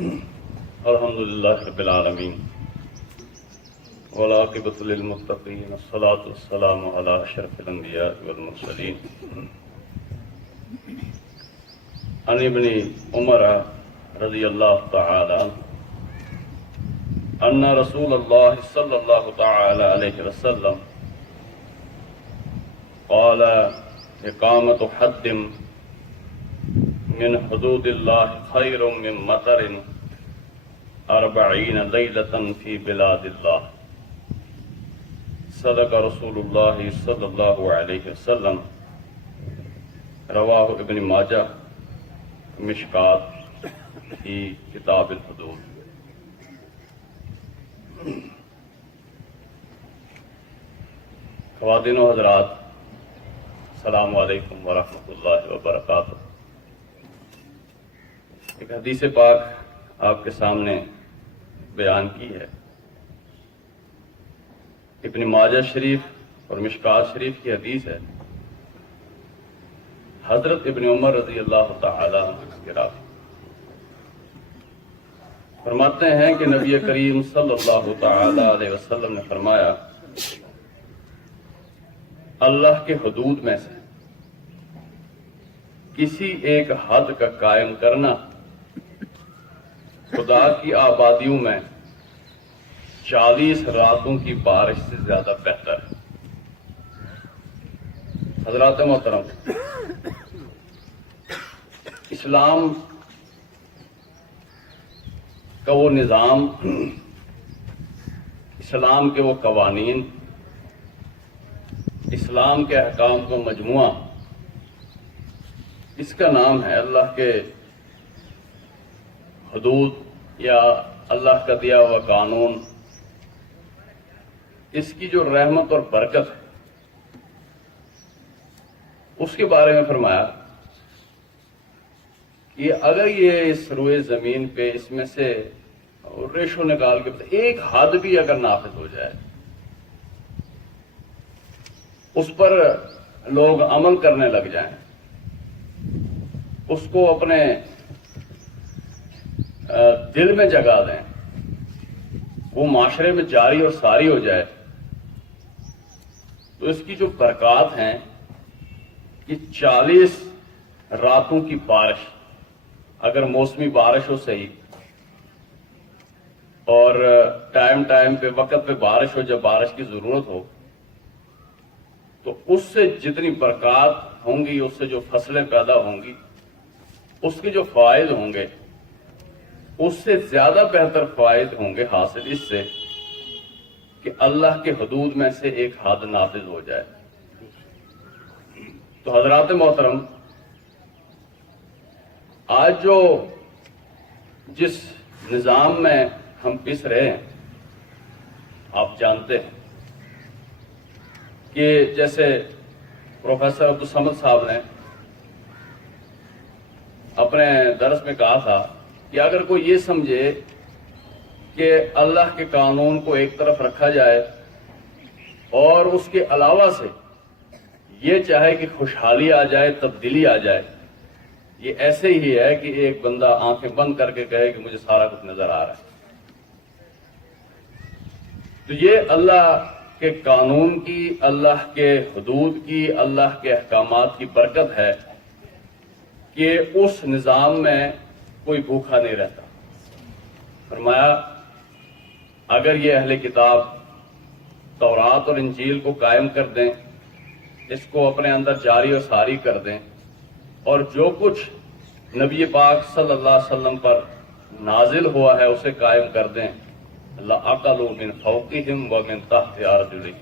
الحمدللہ رب العالمین والعاقبۃ للمتقین والصلاۃ والسلام علی اشرف الانبیاء والمرسلین عن ابن عمر رضی اللہ تعالی عنہ ان رسول اللہ صلی اللہ تعالی علیہ وسلم قال اقامت حد من حدود اللہ خیر من مطر 40 لیلۃ فی بلاد اللہ صدق رسول اللہ صلی اللہ علیہ وسلم رواہ ابن ماجہ مشکات فی کتاب الحدود۔ خواتین و حضرات، السلام علیکم ورحمۃ اللہ وبرکاتہ۔ ایک حدیث پاک آپ کے سامنے بیان کی ہے۔ ابن ماجہ شریف اور مشکات شریف کی حدیث ہے۔ حضرت ابن عمر رضی اللہ تعالی عنہ کے راوی فرماتے ہیں کہ نبی کریم صلی اللہ تعالی علیہ وسلم نے فرمایا، اللہ کے حدود میں سے کسی ایک حد کا قائم کرنا خدا کی آبادیوں میں 40 راتوں کی بارش سے زیادہ بہتر ہے۔ حضرات محترم، اسلام کا وہ نظام، اسلام کے وہ قوانین، اسلام کے احکام کا مجموعہ، اس کا نام ہے اللہ کے حدود یا اللہ کا دیا ہوا قانون۔ اس کی جو رحمت اور برکت ہے اس کے بارے میں فرمایا کہ اگر یہ اس روئے زمین پہ اس میں سے ریشو نکال کے ایک حد بھی اگر نافذ ہو جائے، اس پر لوگ عمل کرنے لگ جائیں، اس کو اپنے دل میں جگا دیں، وہ معاشرے میں جاری اور ساری ہو جائے، تو اس کی جو برکات ہیں کہ 40 راتوں کی بارش، اگر موسمی بارش ہو صحیح اور ٹائم پہ وقت پہ بارش ہو جب بارش کی ضرورت ہو، تو اس سے جتنی برکات ہوں گی، اس سے جو فصلیں پیدا ہوں گی، اس کے جو فوائد ہوں گے، اس سے زیادہ بہتر فوائد ہوں گے حاصل اس سے کہ اللہ کے حدود میں سے ایک حد نافذ ہو جائے۔ تو حضرات محترم، آج جو جس نظام میں ہم پس رہے ہیں، آپ جانتے ہیں کہ جیسے پروفیسر عبدالصمد صاحب نے اپنے درس میں کہا تھا کہ اگر کوئی یہ سمجھے کہ اللہ کے قانون کو ایک طرف رکھا جائے اور اس کے علاوہ سے یہ چاہے کہ خوشحالی آ جائے، تبدیلی آ جائے، یہ ایسے ہی ہے کہ ایک بندہ آنکھیں بند کر کے کہے کہ مجھے سارا کچھ نظر آ رہا ہے۔ تو یہ اللہ کے قانون کی، اللہ کے حدود کی، اللہ کے احکامات کی برکت ہے کہ اس نظام میں کوئی بھوکا نہیں رہتا۔ فرمایا اگر یہ اہل کتاب تورات اور انجیل کو قائم کر دیں، اس کو اپنے اندر جاری و ساری کر دیں، اور جو کچھ نبی پاک صلی اللہ علیہ وسلم پر نازل ہوا ہے اسے قائم کر دیں، لَأَكَلُوا مِنْ فَوْقِهِمْ وَمِنْ تَحْتِ أَرْجُلِهِمْ،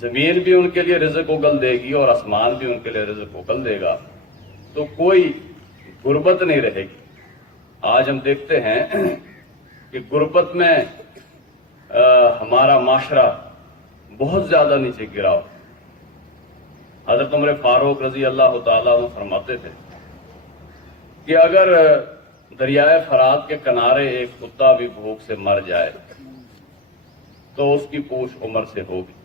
زمین بھی ان کے لیے رزق اگل دے گی اور آسمان بھی ان کے لیے رزق اگل دے گا، تو کوئی غربت نہیں رہے گی۔ آج ہم دیکھتے ہیں کہ غربت میں ہمارا معاشرہ بہت زیادہ نیچے گرا ہو۔ حضرت عمر فاروق رضی اللہ تعالیٰ عنہ فرماتے تھے کہ اگر دریائے فرات کے کنارے ایک کتا بھی بھوک سے مر جائے تو اس کی پوچھ عمر سے ہوگی،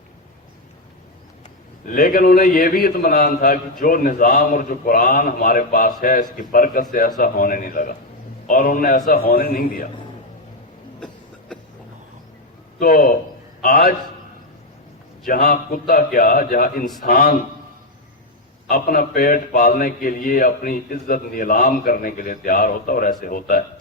لیکن انہیں یہ بھی اطمینان تھا کہ جو نظام اور جو قرآن ہمارے پاس ہے اس کی برکت سے ایسا ہونے نہیں لگا۔ اور انہوں نے ایسا ہونے نہیں دیا. تو آج جہاں کتا کیا، جہاں انسان اپنا پیٹ پالنے کے لیے، اپنی عزت نیلام کرنے کے لیے تیار ہوتا ہے، اور ایسے ہوتا ہے.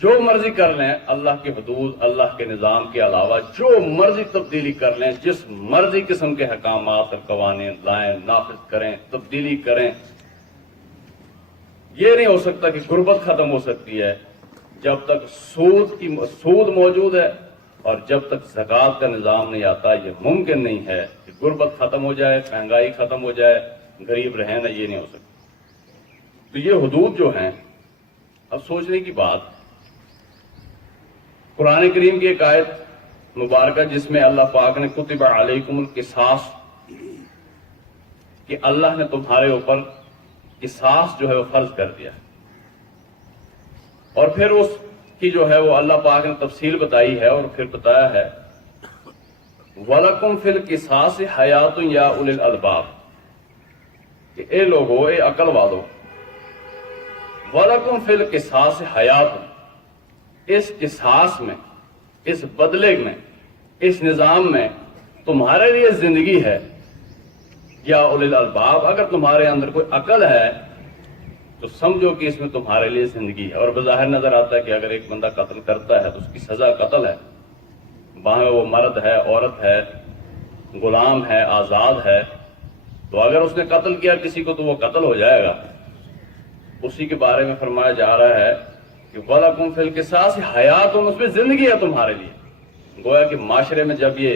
جو مرضی کر لیں اللہ کی حدود، اللہ کے نظام کے علاوہ جو مرضی تبدیلی کر لیں، جس مرضی قسم کے حکامات اور قوانین لائیں، نافذ کریں، تبدیلی کریں، یہ نہیں ہو سکتا کہ غربت ختم ہو سکتی ہے جب تک سود موجود ہے، اور جب تک زکوٰۃ کا نظام نہیں آتا یہ ممکن نہیں ہے کہ غربت ختم ہو جائے، مہنگائی ختم ہو جائے، غریب رہیں نہ، یہ نہیں ہو سکتا. تو یہ حدود جو ہیں، اب سوچنے کی بات، قرآن کریم کی ایک آیت مبارکہ جس میں اللہ پاک نے کتب علیکم القصاص کہ اللہ نے تمہارے اوپر قصاص جو ہے وہ فرض کر دیا، اور پھر اس کی جو ہے وہ اللہ پاک نے تفصیل بتائی ہے، اور پھر بتایا ہے وَلَكُمْ فِي الْقِصَاصِ حَيَاتٌ يَا أُولِي الْأَلْبَابِ کہ اے لوگو، اے عقل والو، وَلَكُمْ فِي الْقِصَاصِ حَيَاتٌ، اس قصاص میں، اس بدلے میں، اس نظام میں تمہارے لیے زندگی ہے. یا اولی الالباب، اگر تمہارے اندر کوئی عقل ہے تو سمجھو کہ اس میں تمہارے لیے زندگی ہے. اور بظاہر نظر آتا ہے کہ اگر ایک بندہ قتل کرتا ہے تو اس کی سزا قتل ہے، باہر وہ مرد ہے، عورت ہے، غلام ہے، آزاد ہے، تو اگر اس نے قتل کیا کسی کو تو وہ قتل ہو جائے گا. اسی کے بارے میں فرمایا جا رہا ہے کہ وَلَكُمْ فِي الْقِصَاصِ حَيَاتٌ، اس میں زندگی ہے تمہارے لیے. گویا کہ معاشرے میں جب یہ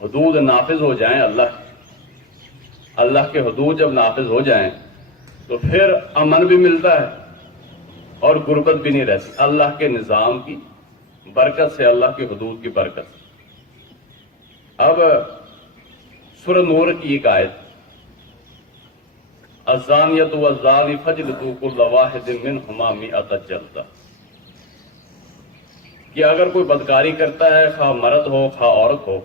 حدود نافذ ہو جائیں، اللہ کے حدود جب نافذ ہو جائیں تو پھر امن بھی ملتا ہے اور غربت بھی نہیں رہتی، اللہ کے نظام کی برکت سے، اللہ کی حدود کی برکت سے. اب سورہ نور کی ایک آیت، الزانیۃ والزانی فاجلدوا کل واحد منہما مئۃ جلدہ، کہ اگر کوئی بدکاری کرتا ہے، خواہ مرد ہو خواہ عورت ہو،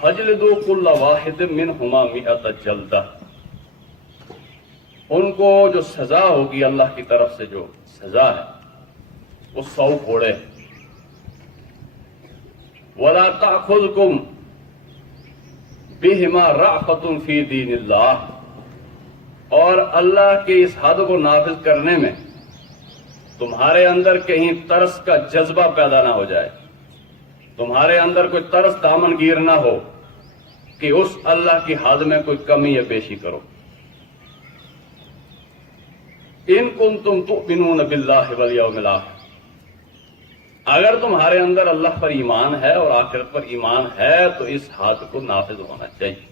فاجلدوا کل واحد منہما مئۃ جلدہ، ان کو جو سزا ہوگی اللہ کی طرف سے، جو سزا ہے وہ 100 کوڑے. وَلَا تَأْخُذْكُمْ بِهِمَا رَأْفَةٌ فِي دِينِ اللَّهِ، اور اللہ کے اس حد کو نافذ کرنے میں تمہارے اندر کہیں ترس کا جذبہ پیدا نہ ہو جائے، تمہارے اندر کوئی ترس دامن گیر نہ ہو کہ اس اللہ کی حد میں کوئی کمی یا بیشی کرو. ان کنتم تؤمنون باللہ والیوم الآخر، اگر تمہارے اندر اللہ پر ایمان ہے اور آخرت پر ایمان ہے تو اس حد کو نافذ ہونا چاہیے.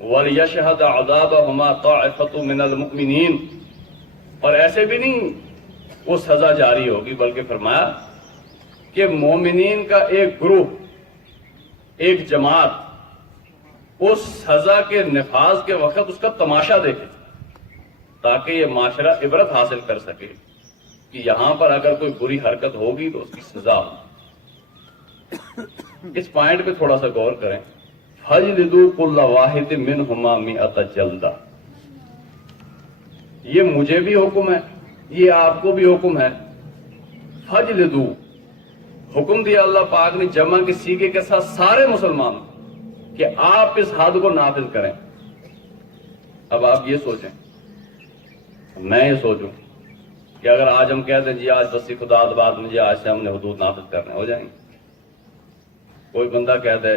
وَلْيَشْهَدْ عَذَابَهُمَا طَائِفَةٌ مِّنَ الْمُؤْمِنِينَ، اور ایسے بھی نہیں وہ سزا جاری ہوگی، بلکہ فرمایا کہ مومنین کا ایک گروہ، ایک جماعت اس سزا کے نفاذ کے وقت اس کا تماشا دیکھے، تاکہ یہ معاشرہ عبرت حاصل کر سکے کہ یہاں پر اگر کوئی بری حرکت ہوگی تو اس کی سزا ہوگی. اس پوائنٹ پہ تھوڑا سا غور کریں. فَاجْلِدُوا كُلَّ وَاحِدٍ مِّنْهُمَا مِئَةَ جَلْدَةٍ، یہ مجھے بھی حکم ہے، یہ آپ کو بھی حکم ہے. فَاجْلِدُوا، حکم دیا اللہ پاک نے جمع کے سیغے کے ساتھ سارے مسلمانوں کہ آپ اس حد کو نافذ کریں. اب آپ یہ سوچیں، میں یہ سوچوں کہ اگر آج ہم کہہ دیں جی آج بسی خدا بعد مجھے آج سے ہم نے حدود نافذ کرنے، ہو جائیں گے؟ کوئی بندہ کہہ دے،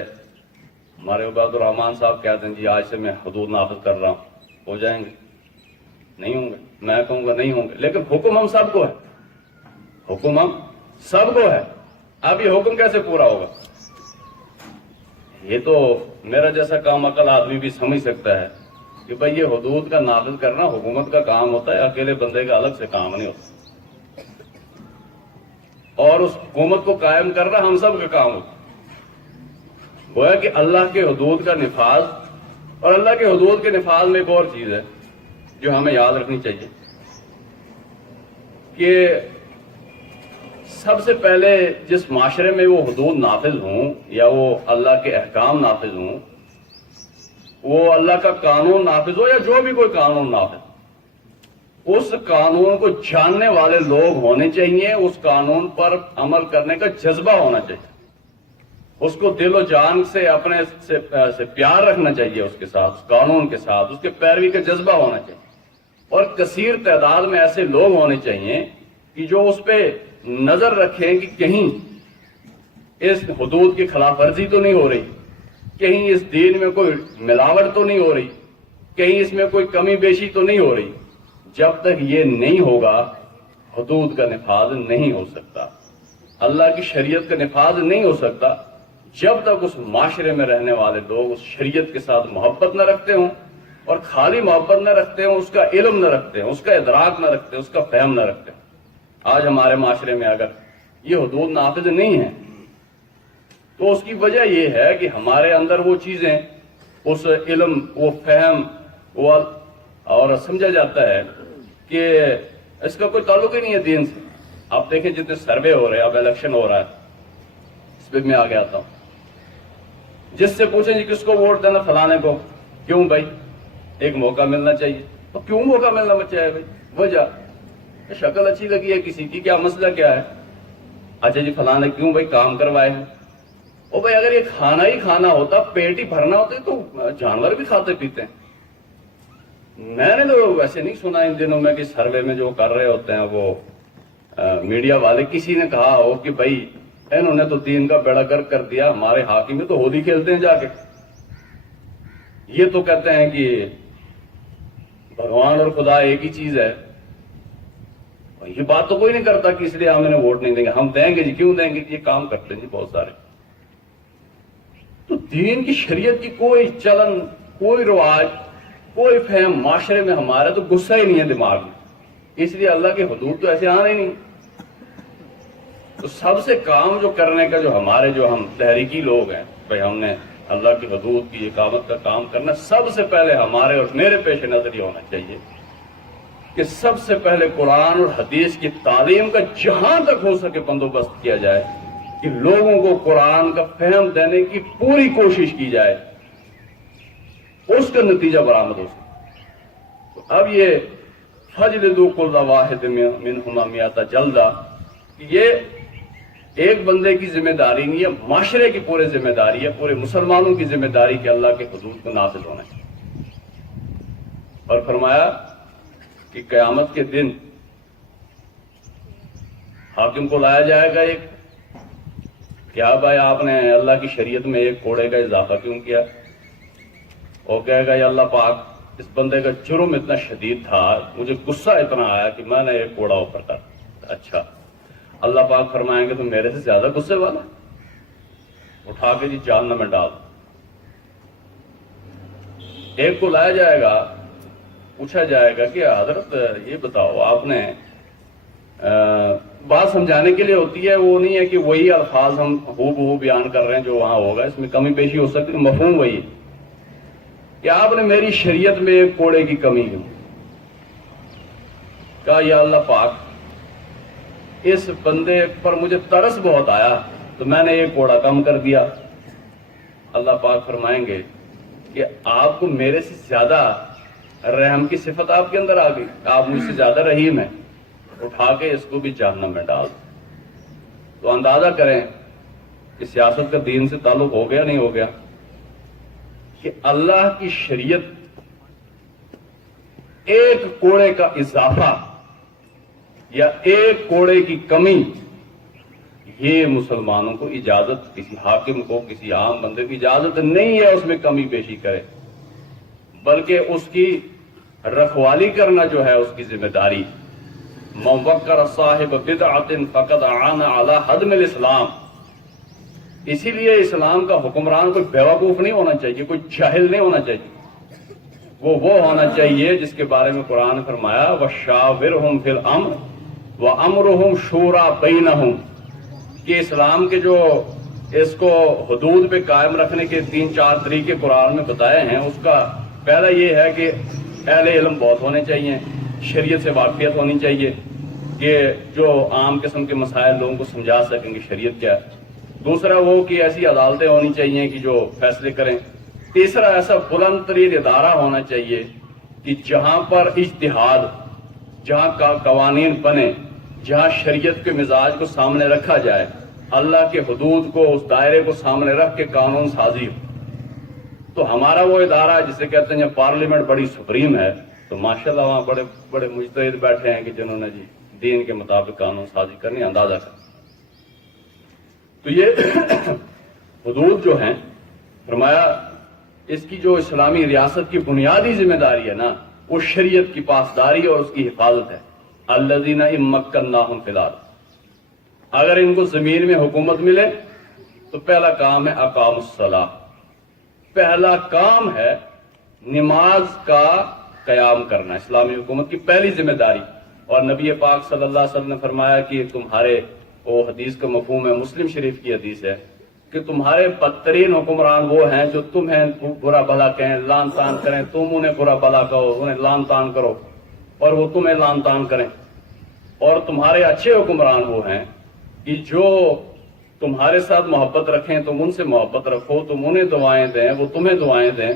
ہمارے عباد الرحمان صاحب کہتے ہیں جی آج سے میں حدود نافذ کر رہا ہوں، ہو جائیں گے؟ نہیں ہوں گے. میں کہوں گا نہیں ہوں گے، لیکن حکم ہم سب کو ہے، حکم ہم سب کو ہے. اب یہ حکم کیسے پورا ہوگا؟ یہ تو میرا جیسا کام عقل آدمی بھی سمجھ سکتا ہے کہ بھئی یہ حدود کا نافذ کرنا حکومت کا کام ہوتا ہے، اکیلے بندے کا الگ سے کام نہیں ہوتا، اور اس حکومت کو قائم کرنا ہم سب کا کام ہوتا ہے. گویا کہ اللہ کے حدود کا نفاذ، اور اللہ کے حدود کے نفاذ میں ایک اور چیز ہے جو ہمیں یاد رکھنی چاہیے کہ سب سے پہلے جس معاشرے میں وہ حدود نافذ ہوں یا وہ اللہ کے احکام نافذ ہوں، وہ اللہ کا قانون نافذ ہو یا جو بھی کوئی قانون نافذ، اس قانون کو جاننے والے لوگ ہونے چاہیے، اس قانون پر عمل کرنے کا جذبہ ہونا چاہیے، اس کو دل و جان سے اپنے سے پیار رکھنا چاہیے، اس کے ساتھ، اس قانون کے ساتھ اس کے پیروی کا جذبہ ہونا چاہیے، اور کثیر تعداد میں ایسے لوگ ہونے چاہیے کہ جو اس پہ نظر رکھیں کہ کہیں اس حدود کی خلاف ورزی تو نہیں ہو رہی، کہیں اس دین میں کوئی ملاوٹ تو نہیں ہو رہی، کہیں اس میں کوئی کمی بیشی تو نہیں ہو رہی۔ جب تک یہ نہیں ہوگا حدود کا نفاذ نہیں ہو سکتا، اللہ کی شریعت کا نفاذ نہیں ہو سکتا جب تک اس معاشرے میں رہنے والے لوگ اس شریعت کے ساتھ محبت نہ رکھتے ہوں، اور خالی محبت نہ رکھتے ہوں، اس کا علم نہ رکھتے ہوں، اس کا ادراک نہ رکھتے ہوں، اس کا فہم نہ رکھتے ہوں۔ آج ہمارے معاشرے میں اگر یہ حدود نافذ نہیں ہیں تو اس کی وجہ یہ ہے کہ ہمارے اندر وہ چیزیں، اس علم، وہ فہم، وہ اور سمجھا جاتا ہے کہ اس کا کوئی تعلق ہی نہیں ہے دین سے۔ آپ دیکھیں جتنے سروے ہو رہے ہیں، اب الیکشن ہو رہا ہے، اس پہ میں آگے آتا ہوں، جس سے پوچھیں جی کس کو ووٹ دینا، فلانے کو، کیوں بھائی؟ ایک موقع ملنا چاہیے۔ تو کیوں موقع ملنا چاہیے بھائی؟ وجہ شکل اچھی لگی ہے کسی کی، کیا مسئلہ کیا ہے؟ اچھا جی فلانے کیوں بھائی؟ کام کروائے ہیں۔ او بھائی اگر یہ کھانا ہی کھانا ہوتا، پیٹ ہی بھرنا ہوتا تو جانور بھی کھاتے پیتے ہیں۔ میں نے تو ویسے نہیں سنا ان دنوں میں کہ سروے میں جو کر رہے ہوتے ہیں وہ میڈیا والے، کسی نے کہا ہو کہ بھائی انہوں نے تو دین کا بیڑا گرک کر دیا، ہمارے حاکم میں تو ہولی کھیلتے ہیں جا کے، یہ تو کہتے ہیں کہ بھگوان اور خدا ایک ہی چیز ہے۔ یہ بات تو کوئی نہیں کرتا کہ اس لیے ہم انہیں ووٹ نہیں دیں گے، ہم دیں گے جی، کیوں دیں گے؟ یہ کام کرتے ہیں جی بہت سارے۔ تو دین کی شریعت کی کوئی چلن، کوئی رواج، کوئی فہم معاشرے میں ہمارا تو غصہ ہی نہیں ہے دماغ میں، اس لیے اللہ کے حدود تو ایسے آنے ہی نہیں۔ تو سب سے کام جو کرنے کا، جو ہمارے، جو ہم تحریکی لوگ ہیں بھائی، ہم نے اللہ کی حدود کی اقامت کا کام کرنا، سب سے پہلے ہمارے اور میرے پیش نظر یہ ہونا چاہیے کہ سب سے پہلے قرآن اور حدیث کی تعلیم کا جہاں تک ہو سکے بندوبست کیا جائے کہ لوگوں کو قرآن کا فہم دینے کی پوری کوشش کی جائے، اس کا نتیجہ برآمد ہو سکے۔ تو اب یہ فجلدوا کل واحد منہما مئۃ جلدہ، یہ ایک بندے کی ذمہ داری نہیں ہے، معاشرے کی پورے ذمہ داری ہے، پورے مسلمانوں کی ذمہ داری کہ اللہ کے حدود کو نافذ ہونا چاہیے۔ اور فرمایا کہ قیامت کے دن حاکم کو لایا جائے گا ایک، کیا بھائی آپ نے اللہ کی شریعت میں ایک کوڑے کا اضافہ کیوں کیا؟ وہ کہے گا یا اللہ پاک، اس بندے کا جرم اتنا شدید تھا، مجھے غصہ اتنا آیا کہ میں نے ایک کوڑا اوپر کر۔ اچھا، اللہ پاک فرمائیں گے تو میرے سے زیادہ غصے والا، اٹھا کے جی جہنم میں ڈال۔ ایک کو لایا جائے گا، پوچھا جائے گا کہ حضرت یہ بتاؤ، آپ نے بات سمجھانے کے لیے ہوتی ہے، وہ نہیں ہے کہ وہی الفاظ ہم ہو بہو بیان کر رہے ہیں جو وہاں ہوگا، اس میں کمی بیشی ہو سکتی ہے، مفہوم وہی ہے کہ آپ نے میری شریعت میں ایک کوڑے کی کمی کی۔ کہا یا اللہ پاک، اس بندے پر مجھے ترس بہت آیا تو میں نے ایک کوڑا کم کر دیا۔ اللہ پاک فرمائیں گے کہ آپ کو میرے سے زیادہ رحم کی صفت آپ کے اندر آ گئی، آپ مجھ سے زیادہ رحیم ہیں، اٹھا کے اس کو بھی جہنم میں ڈال۔ تو اندازہ کریں کہ سیاست کا دین سے تعلق ہو گیا نہیں ہو گیا، کہ اللہ کی شریعت ایک کوڑے کا اضافہ یا ایک کوڑے کی کمی، یہ مسلمانوں کو اجازت، کسی حاکم کو، کسی عام بندے کی اجازت نہیں ہے اس میں کمی بیشی کرے، بلکہ اس کی رکھوالی کرنا جو ہے اس کی ذمہ داری۔ من وقر صاحب بدعۃ فقد اعان علی ہدم الاسلام۔ اسی لیے اسلام کا حکمران کوئی بیوقوف نہیں ہونا چاہیے، کوئی جاہل نہیں ہونا چاہیے، وہ ہونا چاہیے جس کے بارے میں قرآن نے فرمایا وَشَاوِرْهُمْ فِي الْأَمْرِ وَأَمْرُهُمْ شُورَى بَيْنَهُمْ، کہ اسلام کے جو اس کو حدود پہ قائم رکھنے کے 3-4 طریقے قرآن میں بتائے ہیں، اس کا پہلا یہ ہے کہ اہل علم بہت ہونے چاہیے، شریعت سے واقفیت ہونی چاہیے کہ جو عام قسم کے مسائل لوگوں کو سمجھا سکیں کہ شریعت کیا ہے۔ دوسرا وہ کہ ایسی عدالتیں ہونی چاہیے کہ جو فیصلے کریں۔ تیسرا ایسا بلند ترین ادارہ ہونا چاہیے کہ جہاں پر اجتہاد جہاں قوانین بنے، جہاں شریعت کے مزاج کو سامنے رکھا جائے، اللہ کے حدود کو، اس دائرے کو سامنے رکھ کے قانون سازی ہو، تو ہمارا وہ ادارہ جسے کہتے ہیں جب پارلیمنٹ بڑی سپریم ہے، تو ماشاءاللہ وہاں بڑے بڑے مجتہد بیٹھے ہیں کہ جنہوں نے دین کے مطابق قانون سازی کرنی، اندازہ کر۔ تو یہ حدود جو ہیں، فرمایا اس کی جو اسلامی ریاست کی بنیادی ذمہ داری ہے نا، وہ شریعت کی پاسداری اور اس کی حفاظت ہے۔ الذین ان مکناہم فی الارض، اگر ان کو زمین میں حکومت ملے تو پہلا کام ہے اقاموا الصلاۃ، پہلا کام ہے نماز کا قیام کرنا، اسلامی حکومت کی پہلی ذمہ داری۔ اور نبی پاک صلی اللہ علیہ وسلم نے فرمایا کہ تمہارے، وہ حدیث کا مفہوم ہے، مسلم شریف کی حدیث ہے کہ تمہارے بدترین حکمران وہ ہیں جو تمہیں برا بھلا کہیں، لان تان کریں، تم انہیں برا بھلا کہو، انہیں لان تان کرو اور وہ تمہیں لان تان کریں۔ اور تمہارے اچھے حکمران وہ ہیں کہ جو تمہارے ساتھ محبت رکھیں، تم ان سے محبت رکھو، تم انہیں دعائیں دیں، وہ تمہیں دعائیں دیں۔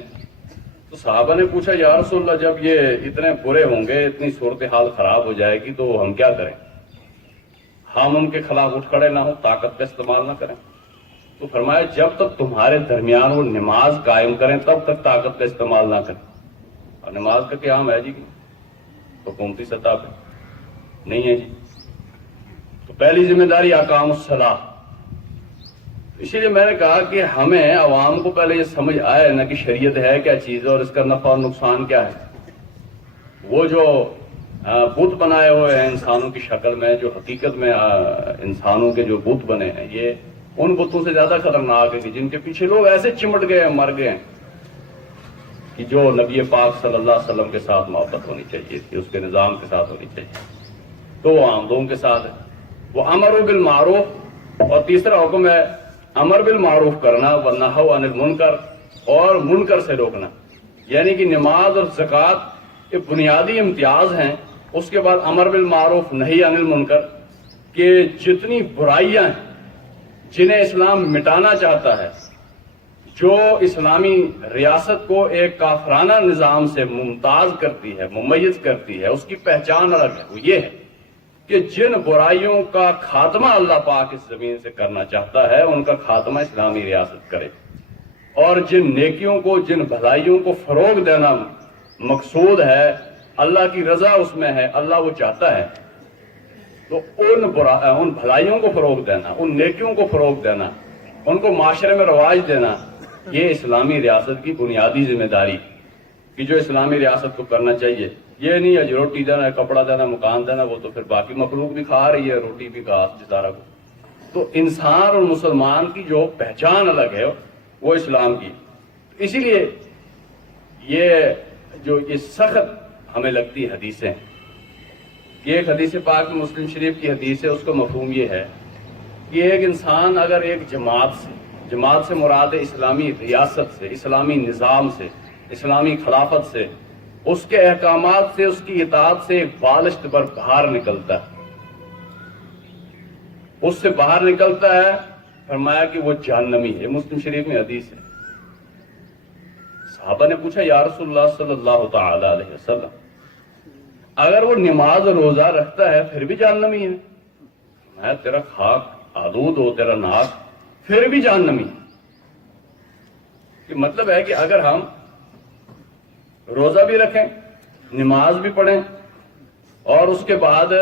تو صحابہ نے پوچھا یا رسول اللہ، جب یہ اتنے برے ہوں گے، اتنی صورتحال خراب ہو جائے گی، تو ہم کیا کریں؟ ہم ان کے خلاف اٹھ کھڑے نہ ہوں، طاقت کا استعمال نہ کریں؟ تو فرمایا جب تک تمہارے درمیان وہ نماز قائم کریں تب تک طاقت کا استعمال نہ کریں۔ اور نماز کا قیام ہے جی حکومتی سطح پہ نہیں ہے جی۔ تو پہلی ذمہ داری اقام الصلاۃ۔ اسی لیے میں نے کہا کہ ہمیں عوام کو پہلے یہ سمجھ آئے نا کہ شریعت ہے کیا چیز ہے اور اس کا نفع اور نقصان کیا ہے۔ وہ جو بت بنائے ہوئے ہیں انسانوں کی شکل میں، جو حقیقت میں انسانوں کے جو بت بنے ہیں، یہ ان بتوں سے زیادہ خطرناک ہے کہ جن کے پیچھے لوگ ایسے چمٹ گئے ہیں، مر گئے ہیں، کہ جو نبی پاک صلی اللہ علیہ وسلم کے ساتھ محبت ہونی چاہیے تھی، اس کے نظام کے ساتھ ہونی چاہیے، تو وہ عام لوگوں کے ساتھ ہے۔ وہ امر بالمعروف، اور تیسرا حکم ہے امر بالمعروف کرنا، ونہی عن المنکر، اور منکر سے روکنا۔ یعنی کہ نماز اور زکوٰۃ یہ بنیادی امتیاز ہیں، اس کے بعد امر بالمعروف نہی عن المنکر، کہ جتنی برائیاں ہیں جنہیں اسلام مٹانا چاہتا ہے، جو اسلامی ریاست کو ایک کافرانہ نظام سے ممتاز کرتی ہے، ممیز کرتی ہے، اس کی پہچان الگ ہے، وہ یہ ہے کہ جن برائیوں کا خاتمہ اللہ پاک اس زمین سے کرنا چاہتا ہے، ان کا خاتمہ اسلامی ریاست کرے، اور جن نیکیوں کو، جن بھلائیوں کو فروغ دینا مقصود ہے، اللہ کی رضا اس میں ہے، اللہ وہ چاہتا ہے، تو ان بھلائیوں کو فروغ دینا، ان نیکیوں کو فروغ دینا، ان کو معاشرے میں رواج دینا، یہ اسلامی ریاست کی بنیادی ذمہ داری کہ جو اسلامی ریاست کو کرنا چاہیے۔ یہ نہیں ہے روٹی دینا، کپڑا دینا، مکان دینا، وہ تو پھر باقی مخلوق بھی کھا رہی ہے، روٹی بھی گھاس جزارہ کو۔ تو انسان اور مسلمان کی جو پہچان الگ ہے وہ اسلام کی۔ اسی لیے یہ سخت ہمیں لگتی حدیثیں، یہ ایک حدیث پاک میں مسلم شریف کی حدیث ہے، اس کا مفہوم یہ ہے کہ ایک انسان اگر ایک جماعت سے مراد اسلامی ریاست سے، اسلامی نظام سے، اسلامی خلافت سے، اس کے احکامات سے، اس کی اطاعت سے ایک بالشت پر باہر نکلتا ہے، اس سے باہر نکلتا ہے، فرمایا کہ وہ جہنمی ہے۔ مسلم شریف میں حدیث ہے۔ صحابہ نے پوچھا یا رسول اللہ صلی اللہ تعالی علیہ وسلم، اگر وہ نماز اور روزہ رکھتا ہے پھر بھی جہنمی ہے؟ میں تیرا خاک آلود ہو، تیرا ناک، پھر بھی جہنمی ہے؟ کہ مطلب ہے کہ اگر ہم روزہ بھی رکھیں، نماز بھی پڑھیں، اور اس کے بعد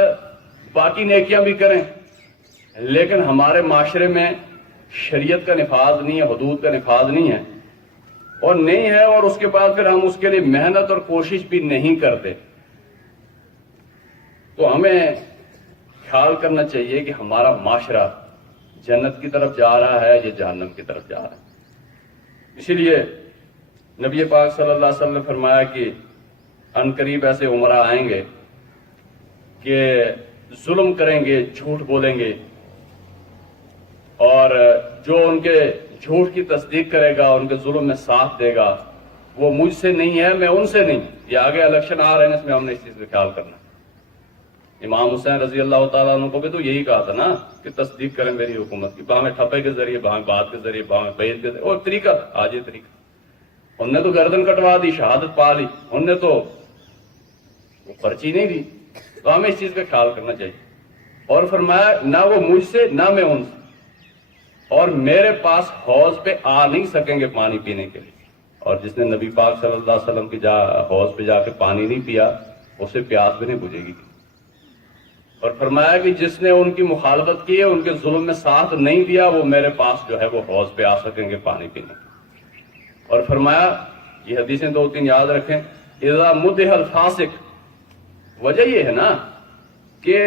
باقی نیکیاں بھی کریں، لیکن ہمارے معاشرے میں شریعت کا نفاذ نہیں ہے، حدود کا نفاذ نہیں ہے، اور نہیں ہے، اور اس کے بعد پھر ہم اس کے لیے محنت اور کوشش بھی نہیں کرتے، تو ہمیں خیال کرنا چاہیے کہ ہمارا معاشرہ جنت کی طرف جا رہا ہے یا جہنم کی طرف جا رہا ہے۔ اسی لیے نبی پاک صلی اللہ علیہ وسلم نے فرمایا کہ ان قریب ایسے عمرہ آئیں گے کہ ظلم کریں گے، جھوٹ بولیں گے، اور جو ان کے جھوٹ کی تصدیق کرے گا، ان کے ظلم میں ساتھ دے گا، وہ مجھ سے نہیں ہے، میں ان سے نہیں۔ یہ آگے الیکشن آ رہے ہیں، اس میں ہم نے اس چیز کا خیال کرنا۔ امام حسین رضی اللہ تعالیٰ عنہ کو بھی تو یہی کہا تھا نا کہ تصدیق کریں میری حکومت کی، باہیں ٹھپے کے ذریعے، باہیں بات کے ذریعے، باہیں بیعت کے ذریعے، اور طریقہ تھا، آج یہ طریقہ۔ انہوں نے تو گردن کٹوا دی، شہادت پا لی، انہوں نے تو وہ پرچی نہیں دی، تو ہمیں اس چیز کا خیال کرنا چاہیے. اور فرمایا نہ وہ مجھ سے نہ میں ان سے، اور میرے پاس حوض پہ آ نہیں سکیں گے پانی پینے کے لیے. اور جس نے نبی پاک صلی اللہ علیہ وسلم کی حوض پہ جا کے پانی نہیں پیا اسے پیاس بھی نہیں بجھے گی. اور فرمایا کہ جس نے ان کی مخالفت کی ہے، ان کے ظلم میں ساتھ نہیں دیا، وہ میرے پاس جو ہے وہ حوض پہ آ سکیں گے پانی پینے. اور فرمایا یہ حدیثیں 2-3 یاد رکھیں، اذا مدح الفاسق، وجہ یہ ہے نا کہ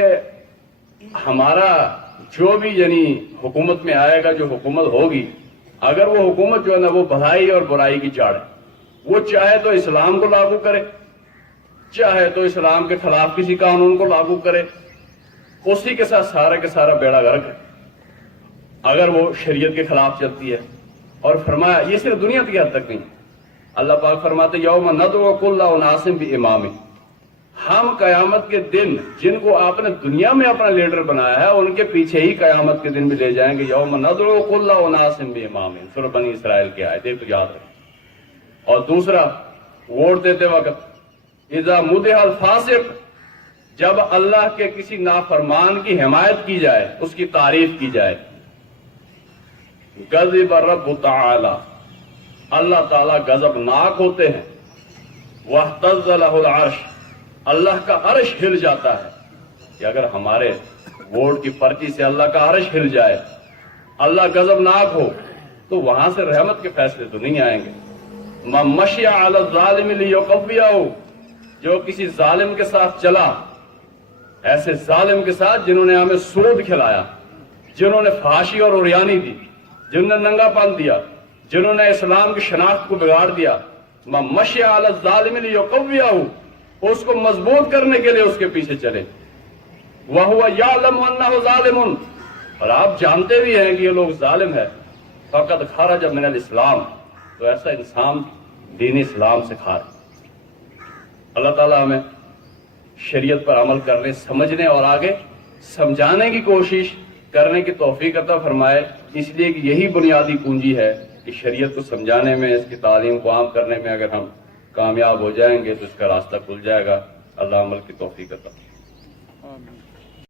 ہمارا جو بھی یعنی حکومت میں آئے گا، جو حکومت ہوگی، اگر وہ حکومت جو ہے نا وہ بھلائی اور برائی کی جڑ ہے، وہ چاہے تو اسلام کو لاگو کرے، چاہے تو اسلام کے خلاف کسی قانون کو لاگو کرے، اسی کے ساتھ سارا کے سارا بیڑا غرق ہے اگر وہ شریعت کے خلاف چلتی ہے. اور فرمایا یہ صرف دنیا کی حد تک نہیں، اللہ پاک فرماتے یوم ندعو کل اناس بامام، ہم قیامت کے دن جن کو آپ نے دنیا میں اپنا لیڈر بنایا ہے ان کے پیچھے ہی قیامت کے دن بھی لے جائیں گے. یوم ندعو کل اناس بامام، سورہ بنی اسرائیل کی آیت ہے، تو یاد رکھیں. اور دوسرا ووٹ دیتے وقت اذا مدح الفاسق، جب اللہ کے کسی نافرمان کی حمایت کی جائے، اس کی تعریف کی جائے، غضب رب تعالی، اللہ تعالیٰ غضبناک ہوتے ہیں. واہتز لہ العرش، اللہ کا عرش ہل جاتا ہے. کہ اگر ہمارے ووٹ کی پرچی سے اللہ کا عرش ہل جائے، اللہ غضبناک ہو، تو وہاں سے رحمت کے فیصلے تو نہیں آئیں گے. من مشی علی الظالم لیقویہ، جو کسی ظالم کے ساتھ چلا، ایسے ظالم کے ساتھ جنہوں نے ہمیں سود کھلایا، جنہوں نے فحاشی اور عریانی دی، جنہوں نے ننگا پن دیا، جنہوں نے اسلام کی شناخت کو بگاڑ دیا، من مشی علی الظالم لیقویہ، اس کو مضبوط کرنے کے لیے اس کے پیچھے چلے. وَهُوَ يَعْلَمُ أَنَّهُ ظَالِمٌ، اور آپ جانتے بھی ہیں کہ یہ لوگ ظالم ہے. فَقَدْ خَرَجَ مِنَ الْإِسْلَامِ، تو ایسا انسان دین اسلام سے خارج. اللہ تعالیٰ ہمیں شریعت پر عمل کرنے، سمجھنے اور آگے سمجھانے کی کوشش کرنے کی توفیق عطا فرمائے. اس لیے کہ یہی بنیادی کنجی ہے کہ شریعت کو سمجھانے میں، اس کی تعلیم کو عام کرنے میں اگر ہم کامیاب ہو جائیں گے تو اس کا راستہ کھل جائے گا. اللہ عمل کی توفیق عطا.